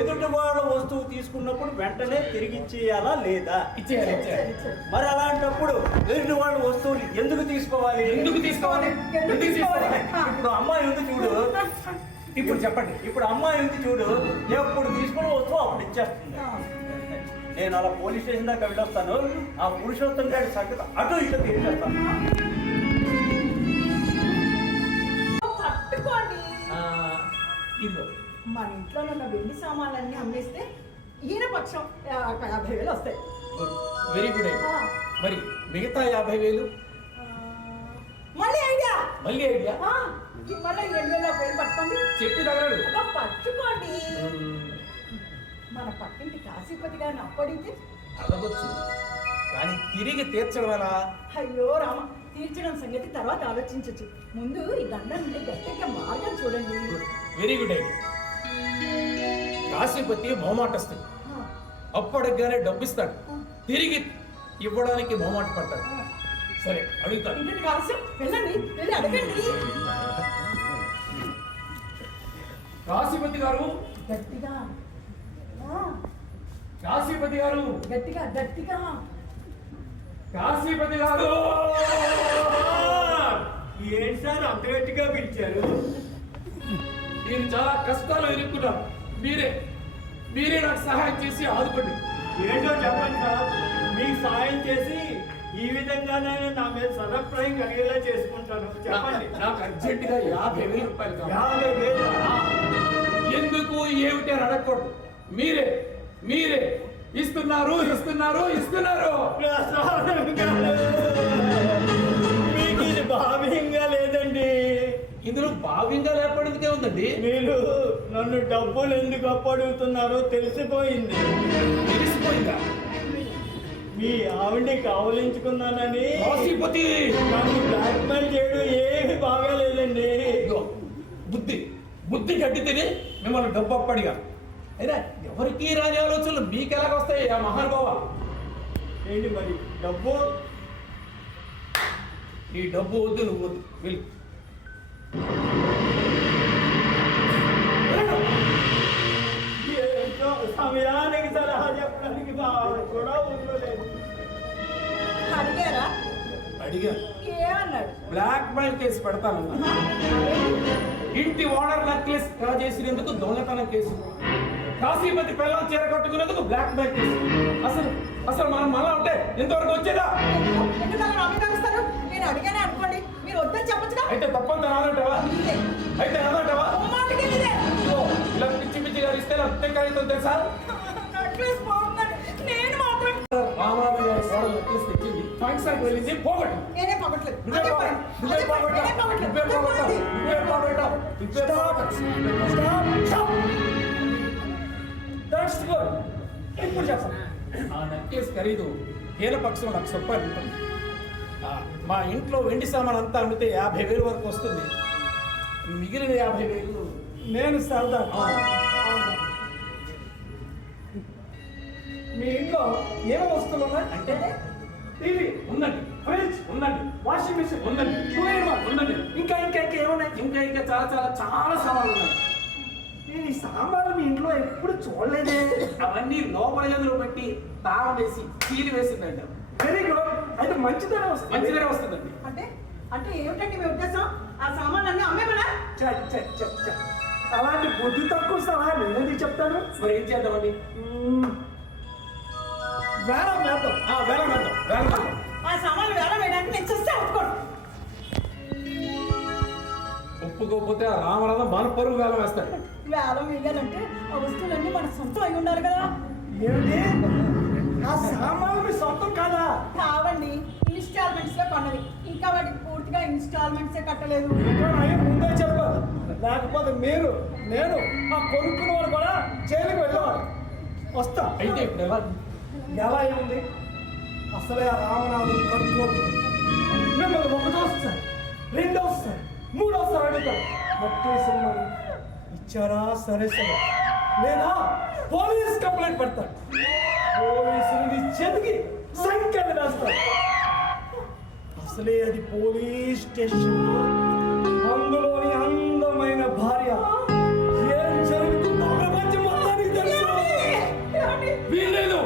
ఎదుటి వాళ్ళ వస్తువు తీసుకున్నప్పుడు వెంటనే తిరిగి ఇచ్చేయాలా లేదా? ఇచ్చేయాలి ఇచ్చేయాలి. మరి అలాంటప్పుడు ఎదుటి వాళ్ళ వస్తువులు ఎందుకు తీసుకోవాలి? ఎందుకు తీసుకోవాలి? ఎందుకు తీసుకోవాలి? ఇప్పుడు అమ్మాయి ఉంది చూడు. ఇప్పుడు చెప్పండి. ఇప్పుడు అమ్మాయి ఉంది చూడు, ఎప్పుడు తీసుకుని వస్తువు అప్పుడు ఇచ్చేస్తుంది. నేను అలా పోలీస్ స్టేషన్ దాకా వెళ్ళొస్తాను. ఆ పురుషోత్తం గారి సంగతి అటు ఇటు తీర్చేస్తాను. పట్టుకోండి. ఇదిగో మన ఇంట్లో ఉన్న వెండి సామాన్లన్నీ అమ్మేస్తే ఈయన పక్షం 50,000 వస్తాయి. Very good idea. మరి మిగతా 50,000 మళ్ళీ ఐడియా. మళ్ళీ ఐడియా మళ్ళీ 2,000 పట్టుకోండి. చెప్పి తగలడు. పట్టుకోండి. మన పక్కింటి కాశీపతి గారిని అప్పడితే అడగొచ్చు కానీ తిరిగి తీర్చడం ఎలా? అయ్యో రామ, తీర్చడం సంగతి తర్వాత ఆలోచించచ్చు. ముందు ఈ దండం నుండి గట్టిగా మార్గం చూడండి. Very good idea. కాశీపతి మొహమాటస్తుడు. అప్పటిగానే డబ్బిస్తాడు, తిరిగి ఇవ్వడానికి మొహమాట పడతాడు. సరే అడుగుతాడు. ఇంటికి కాల్సం వెళ్ళండి, వెళ్ళి అడగండి. కాశీపతి గారు, గట్టిగా కాశీపతి గారు, గట్టిగా గట్టిగా. కాశీపతి గారు. ఏంటి సార్ అంత గట్టిగా పిలిచారు? నేను చాలా కష్టాలు ఎదుర్కొన్నాను. మీరే నాకు సహాయం చేసి ఆదుకోండి. ఏంటో చెప్పండి సార్, మీకు సాయం చేసి ఈ విధంగానే నా మీద సదప్రాయం కలిగేలా చేసుకుంటాను. చెప్పండి. నాకు అర్జెంటుగా 50,000 రూపాయలు కావాలి. 50,000? ఎందుకు ఏమిటి అని అడగకూడదు. మీరే ఇస్తున్నారు. మీకు ఇది భావ్యంగా లేదండి. ఇందులో భావ్యంగా లేపడికే ఉందండి. మీరు నన్ను డబ్బులు ఎందుకు అప్పడుగుతున్నారో తెలిసిపోయింది. తెలిసిపోయిందా? మీ ఆవిడ్ని కావలించుకున్నానని కాశీపతి నన్ను బ్లాక్మెయిల్ చేయడం ఏమి బాగాలేదండి. ఇదిగో, బుద్ధి గడ్డితేనే మిమ్మల్ని డబ్బు అప్పడిగా. అయినా ఎవరికి రాని ఆలోచనలు మీకు ఎలాగొస్తాయి ఆ మహానుభావ? ఏంటి మరి డబ్బు? ఈ డబ్బు వద్దు, నువ్వు వద్దు, వెళ్ళి. ఏంటో సమయానికి సలహా చెప్పడానికి కూడా ఉండలేదు. అడిగారా? అడిగా. ఏమన్నాడు? బ్లాక్ మెయిల్ కేసు పెడతాను. ఇంటి ఓనర్ నెక్లెస్ చేసినందుకు దొంగతనం కేసు, కాశీపతి పిల్లలు చీర కట్టుకునేందుకు బ్లాక్ మెయిల్ కేసు. అసలు మనం మళ్ళా ఉంటే ఇంతవరకు వచ్చేదా? ఎందుకు అలా నా మీద అరుస్తారు? నేను అడిగానే అనుకోండి, మీరు వద్దని చెప్పచ్చుగా. అయితే తప్పంత నాదంటావా? అయితే నాదంటావా? మాటకి ఇదే. ఇదిగో, ఇలా పిచ్చి గారు ఇస్తే అంతే కలుగుతుంది తెలుసా? నెక్లెస్ బాగుందని నేను మాత్రం రామారావు గారి కోడలు నెక్లెస్ తెచ్చింది, ఫంక్షన్కి వెళ్ళింది, పోగొట్టు. నేనే పగట్లేదు. నువ్వే పోగొట్టావు. That's good. ఇప్పుడు చెప్పండి. ఆ నెక్లెస్ ఖరీదు హీనపక్షం ₹1,00,000 ఉంటుంది. మా ఇంట్లో వెండి సామాన్ అంతా అమ్మితే 50,000 వరకు వస్తుంది. మిగిలిన 50,000 నేను సరదా. మీ ఇంట్లో ఏమో వస్తువులు ఉన్నాయి? అంటే టీవీ ఉందండి. ఫ్రిడ్జ్ ఉందండి. వాషింగ్ మిషన్ ఉందండి. 2 in 1 ఉందండి. ఇంకా ఏమున్నాయి? ఇంకా చాలా చాలా చాలా సామాన్లు ఉన్నాయి. నేను ఈ సామాన్లు మీ ఇంట్లో ఎప్పుడు చూడలేదే. అవన్నీ లోపల గదిలో పెట్టి తాళం వేసి సీలు వేసిందండి. Very good. అయితే మంచిదనే వస్తుంది. మంచిగానే వస్తుందండి. అంటే ఏమిటండి మీ ఉద్దేశం? ఆ సామాన్లన్నీ అమ్మేమనా? చ, చ, చ, చ. అలాంటి బుద్ధి తక్కువ సలహా నేనేది చెప్తాను. మరి ఏం చేద్దామండి? వేలం వేద్దాం. వేలం వేద్దాం. ఆ సామాన్లు వేలం వేయడానికి నేను చూస్తే ఒప్పుకోను. ఒప్పుకోకపోతే ఆ రామరాధం మన పరుగు వేలం వేస్తాడు. వేలం వేయాలంటే ఆ వస్తువులన్నీ మన సొంతం అయి ఉండాలి కదా. ఏమిటి? ఆ సామాన్లు మీ సొంతం కాదా? కావండి, ఇన్స్టాల్మెంట్స్ లో కొన్నవి. ఇంకా వాటికి పూర్తిగా ఇన్స్టాల్మెంట్సే కట్టలేదు. ఇంకా నయం ముందే చెప్పాలి. లేకపోతే నేను ఆ కొనుక్కున్నవాడు కూడా జైలుకి వెళ్ళేవాడు. వస్తా. అయితే ఇప్పుడు ఎలా? ఎలా ఏముంది? అసలే ఆ రామనాథం కనుక్కోదు. మిమ్మల్ని ఒకటోసారి, రెండోసారి, మూడోసారి అడుగుతారు. మొట్టేసమ్మని ఇచ్చారా? సరే లేదా పోలీస్ కంప్లైంట్ పెడతాడు. పోలీసులు నీ చేతికి సంఖ్యలు వేస్తారు. అసలే అది పోలీస్ స్టేషన్. అందులోని అందమైన భార్య ఏం జరుగుతుందో ప్రపంచం మొత్తానికి తెలుసు. వీల్లేదు.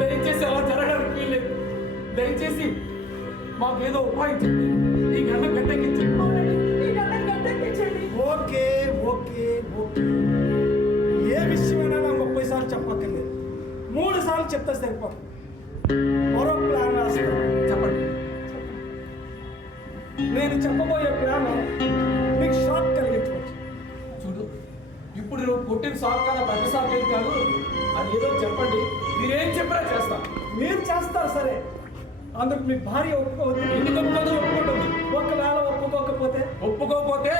దయచేసి అలా జరగడానికి వీల్లేదు. దయచేసి మాకేదో ఉపాయం చెప్పి ఈ గంట గట్టెక్కించి ఓకే ఏ విషయమైనా నా 30 సార్లు చెప్పక్కర్లేదు. 3 సార్లు చెప్తే సరిపోతుంది. మరో ప్లాన్ రాస్తాను. చెప్పండి. నేను చెప్పబోయే ప్లాన్ మీకు షాక్ కలిగించవచ్చు. చూడు, ఇప్పుడు నువ్వు పుట్టిన షాక్ కాదా, పెద్ద షాక్ ఏం కాదు. అది ఏదో చెప్పండి. మీరేం చెప్పినా చేస్తాం. మీరు చేస్తారు సరే. అందుకు మీ భార్య ఒప్పుకోవద్దు. ఎందుకు ఒప్పుకుంటుంది? ఒకవేళ ఒప్పుకోకపోతే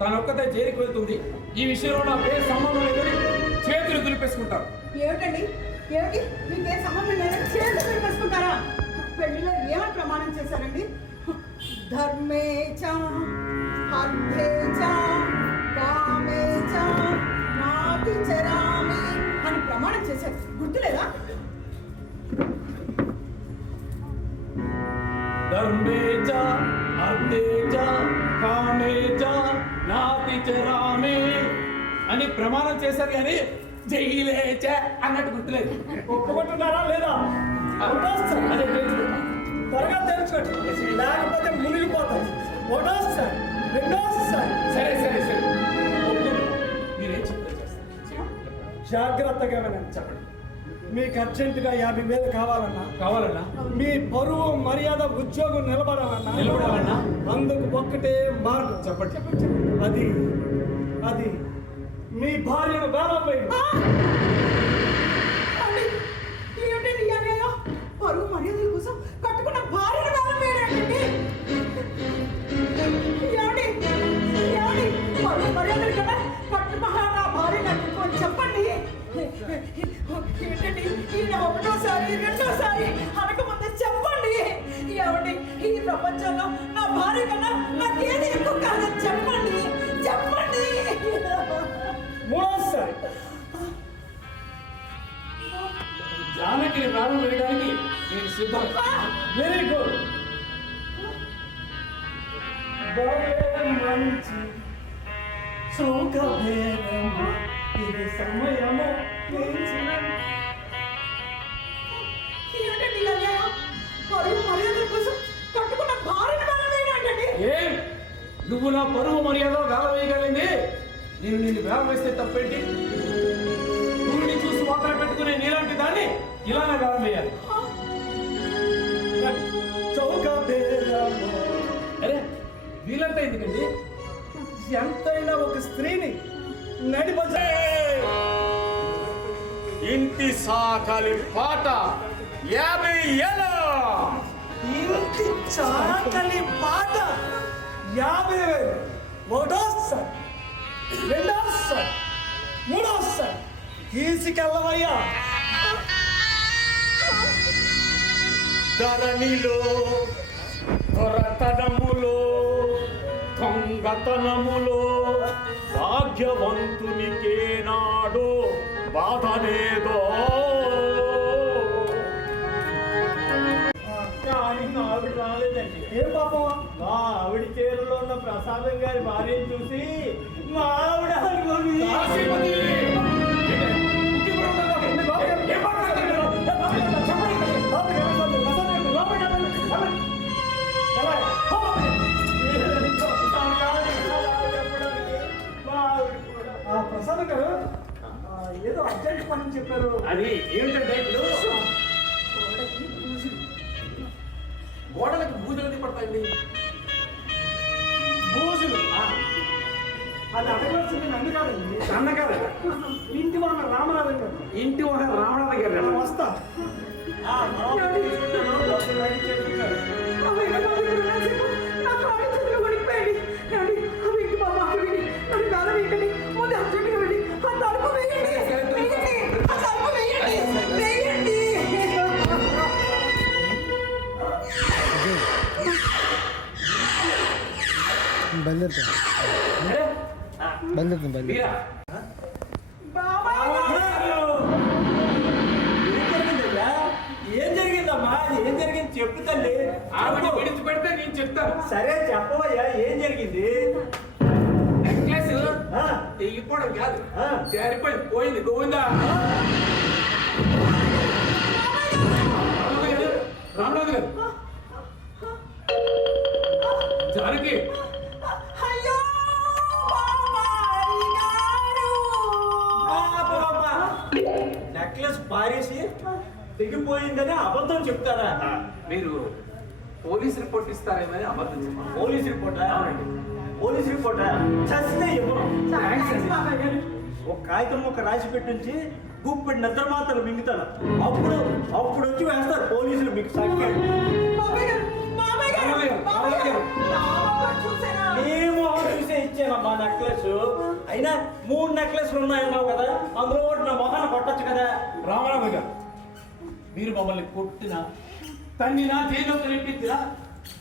తన ఒక్కతే జైలుకి వెళ్తుంది. ఈ విషయంలో నాకు ఏ సంబంధం లేదని చేతులు దులిపేసుకుంటారు. ఏమిటండి? ఏమిటి? మీకే సంబంధం లేదని చేతులు వేసుకుంటారా? పెళ్లిలో ఏమని ప్రమాణం చేశారండి? ధర్మేచ అర్థేచ కామేచ నాతి చరామి అని ప్రమాణం చేశారు. గుర్తులేదా? ధర్మేచ అర్థేచ కామేచ నాతి చరామి అని ప్రమాణం చేశారు కానీ జైలేచ అన్నట్టు గుర్తులేదు. ఒప్పుకుంటున్నారా లేదా? అదే తెలుసుకుంటా. త్వరగా తెలుసుకోండి, లేకపోతే మునిగిపోతాం. ఒకటోసారి, రెండోసారి. సరే ఒప్పుకుంటున్నా. మీరేం చెప్తే చేస్తాను. జాగ్రత్తగా వినండి. చెప్పండి. మీకు అర్జెంటుగా 50,000 కావాలన్నా మీ పరువు మర్యాద ఉద్యోగం నిలబడాలన్నా అందుకు ఒక్కటే మార్గం. చెప్పండి. అది మీ భార్యను వేలం వేయండి. ఏమిటండి ఈ అన్యాయం? పరువు మర్యాదల కోసం కట్టుకున్న భార్యను వేలం వేయడండి. పరువు మర్యాదల కన్నా కట్టుకున్న నా భార్య కట్టుకోని చెప్పండి. ఏంటండి ఈయన ఒకటోసారి రెండోసారి అనకముందే చెప్పండి. ఏమండి ఈ ప్రపంచంలో నా భార్య కన్నా నాకేది ఎక్కువ కాదని చెప్పండి. మూడోసారి. జానకిని ప్రాణం వేయడానికి నేను సిద్ధం. Very good. మంచి సౌకర్యము ఇది సమయము పెంచిన. ఏంటండి ఈ అన్యాయం? పరువు మర్యాదల కోసం కట్టుకున్న భార్యను వేలం వేయడండి. ఏం నువ్వు నా పరువు మర్యాద వేల వేయగలిగింది? నేను నిన్ను వేల వేస్తే తప్పేంటి? ఊరిని చూసి మాత్రం పెట్టుకునే నీలాంటి దాన్ని ఇలానే వేల వేయాలి. చౌకబేరము. అరే వీలంతా ఎందుకండి? ఎంతైనా ఒక స్త్రీని నడిపజే. ఇంటి సాకలి పాట 50 ఏళ్ళ. ఇంటి చాకలి పాట 50,000. ఒకటోసారి, రెండోసారి, మూడోసారి తీసుకెళ్ళవయ్యా. ధరణిలో కొరతనములో దొంగతనములో భాగ్యవంతునికేనాడు బాధ లేదో. మా ఆవిడ చేతిలో ఉన్న ప్రసాదం గారి భార్యను చూసి మా ఆవిడ అనుకోని కాశీపతి! బుద్ధి కూడా ఉందా? ఏం మాట్లాడుతున్నారు? ప్రసాద్ గారు ఏదో అర్జెంట్ పని చెప్పారు. అది ఏమిటంటే ఇప్పుడు గోడలకు బూజులు ఎందుకు పడతాయండి? బూజులు అది అడగవలసింది నన్ను కాదండి, అన్నగారు ఇంటి వాళ్ళ రామనాథం గారు. ఇంటి వాళ్ళ రామనాథ్ గారు వస్తా. మీరా? ఏం జరిగిందమ్మా? ఏం జరిగింది చెప్పు తల్లి. ఆవిడ విడిచిపెడితే నేను చెప్తాను. సరే చెప్పవయ్యా, ఏం జరిగింది? నెక్లెస్ ఆ, తెగిపోవడం కాదు, ఆ. జారిపోయింది, పోయింది. గోవిందా రామనాథ్ గారు, జానకి నెక్లెస్ పారేసి తెగిపోయిందని అబద్ధం చెప్తారా? మీరు పోలీస్ రిపోర్ట్ ఇస్తారేమని అబద్ధం చెప్పాను. పోలీస్ రిపోర్టా? అవునండి. పోలీస్ రిపోర్టా? చస్తే ఇవ్వను. థాంక్స్ అండి. ఒక కాగితం ఒక రాసి పెట్టించి గుప్పెడు నిద్ర మాత్రం మింగుతాను. అప్పుడు అప్పుడు వచ్చి వేస్తారు పోలీసులు మీకు సంఖ్యలు. నీ మొహం చూసే ఇచ్చానమ్మా నెక్లెస్. అయినా 3 నెక్లెస్లు ఉన్నాయన్నావు కదా, అందులో ఒకటి నా మొహాన్ని కొట్టచ్చు కదా. రామనాథ్ గారు, మీరు మమ్మల్ని కొట్టినా తన్నినా జైల్లో నెట్టించినా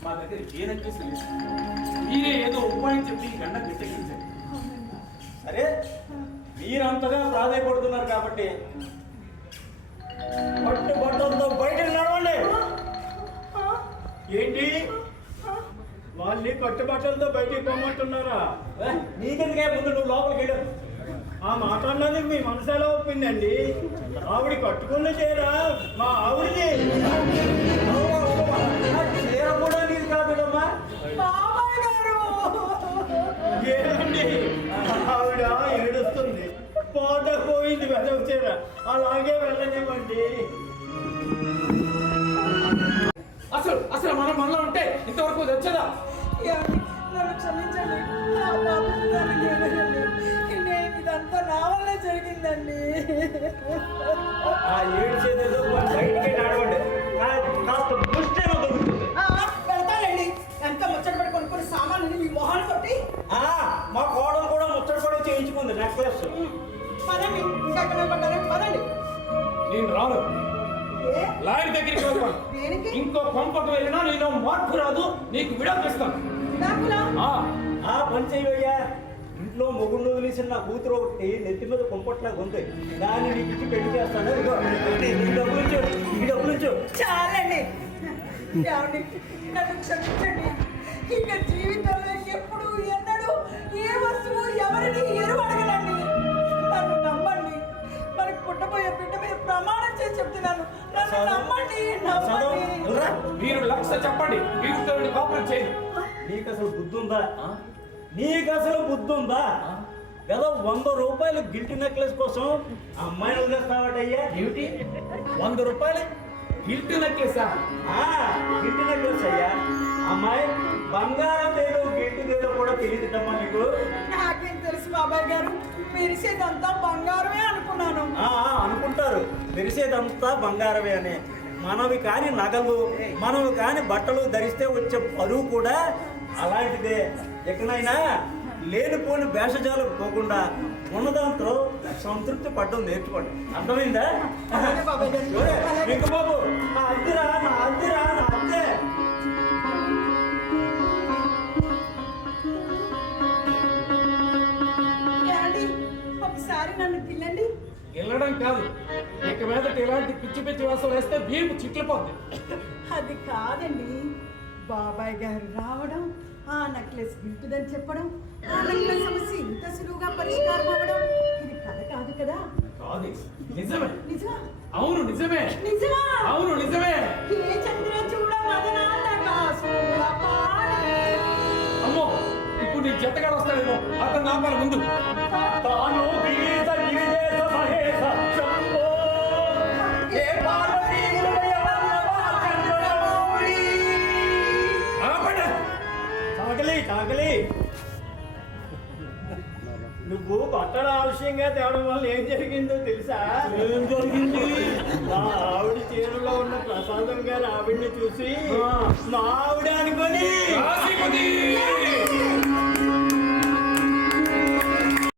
మా దగ్గర ఏ నెక్లెస్ లేదు. మీరే ఏదో ఉపాయం చెప్పి గండ గట్టెక్కించండి. సరే మీరంతగా ప్రాధాయపడుతున్నారు కాబట్టి పట్టుబట్టలతో బయటకు నడవండి. ఏంటి మళ్ళీ కట్టుబట్టలతో బయటికి పొమ్మంటున్నారా? నీకెందుకే, ముందు నువ్వు లోపలికి వెళ్ళు. ఆ మాట అన్నందుకు మీ మనసు ఎలా ఒప్పిందండి? ఆవిడ కట్టుకున్న చీర మా ఆవిడది. చీర కూడా నీది కాదుడమ్మా. ఏమండి, ఆవిడ ఏడుస్తుంది, పోట పోయింది వెదవ చీర, అలాగే వెళ్ళనివ్వండి. అసలు అసలు మనం మనలో ఉంటే ఇంతవరకు వచ్చేదా? నన్ను క్షమించండి, నా పాపం ఇదంతా నా వల్ల జరిగిందండి. ఆ ఏడ్చేదేదో బయటికి నడవండి, కాస్త ముష్టేమో దొరుకుతుంది. వెళ్తానండి, ఎంత ముచ్చట పడి కొనుక్కుని సామాన్లు మీ మొహాలు కొట్టి. మా కోడలు కూడా ముచ్చట పడి చేయించుకుంది నెక్లెస్. పదండి, ఇంకా పదండి. నేను రాను, ఏ? లాయర్ దగ్గరికి వెళ్తాను. దేనికి? ఇంకో పంపకు వెళ్ళినా నేను మార్పు రాదు, నీకు విడాకిస్తాను. విడాకులా? పని చేయవయ్యా. ఇంట్లో మొగుడు వదిలేసిన నా కూతురు ఒకటి నెత్తి మీద కుంపట్లా ఉంది, దాన్ని నీకు ఇచ్చి పెళ్లి చేస్తాను. ఇదిగో, ఈ డబ్బులు ఇచ్చు, ఈ డబ్బులు ఇచ్చు. చాలండి, ఏమండి, నన్ను క్షమించండి. ఇక జీవితంలో ఎప్పుడు ఎన్నడూ ఏ వస్తువు ఎవరిని ఎరువు అడగనండి. నన్ను నమ్మండి, మనకు పుట్టబోయే బిడ్డ మీద ప్రమాణం చేసి చెప్తున్నాను. నన్ను నమ్మండి, నమ్మండి. మీరు లక్ష చెప్పండి, వీరితో కాపురం చేయండి. నీకు అసలు బుద్ధి ఉందా? నీకు అసలు బుద్ధి ఉందా? ఏదో 100 రూపాయలు గిల్ట్ నెక్లెస్ కోసం అమ్మాయిని వదిలేస్తావాటయ్యా? ఏమిటి 100 రూపాయలు గిల్ట్ నెక్లెసా? గిల్ట్ నెక్లెస్ అయ్యా. అమ్మాయి బంగారం ఏదో గిల్ట్ ఏదో కూడా తెలియదుటమ్మా నీకు. నాకేం తెలుసు బాబాయ్ గారు, మెరిసేదంతా బంగారమే అనుకున్నాను. అనుకుంటారు మెరిసేదంతా బంగారమే అని. మనవి కాని నగలు, మనవి కాని బట్టలు ధరిస్తే వచ్చే పరువు కూడా అలాంటిదే. ఎక్కడైనా లేనిపోని భేషజాలకు పోకుండా ఉన్నదాంతో సంతృప్తి పడ్డం నేర్చుకోండి, అర్థమైందా? వెంక బాబు, నా అద్దిరా, నా అద్దిరా, నా అద్దే. ఒకసారి నన్ను పిల్లండి. వెళ్ళడం కాదు, ఇక మీదట ఇలాంటి పిచ్చి పిచ్చి వాసన వేస్తే వీపు చిట్లిపోద్ది. అది కాదండి, బాబాయ్ గారు రావడం, ఆ నెక్లెస్ గిల్టుదని చెప్పడం, ఆ నెక్లెస్ సమస్య ఇంత సులువుగా పరిష్కారం అవ్వడం ఇది కథ కాదు కదా. కాదు, నిజమే. నిజమా? అవును నిజమే. నిజమా? అవును నిజమే. ఏ చంద్ర చూడ మదనాంతకాసుల పాడే. అమ్మో, ఇప్పుడు నీ జతగాడు వస్తాడేమో, అతను నాపాల ముందు. తాను గిరీశ గిరిజేశ మహేశ శంభో ఏ పార్వతీ ఆపండి. చాకలి నువ్వు బట్టలు ఆలస్యంగా తేవడం వల్ల ఏం జరిగిందో తెలుసా? ఏం జరిగింది? మా ఆవిడ చీరలో ఉన్న ప్రసాదం గారు ఆవిడ్ని చూసి మా ఆవిడ అనుకొని కాశీపతి!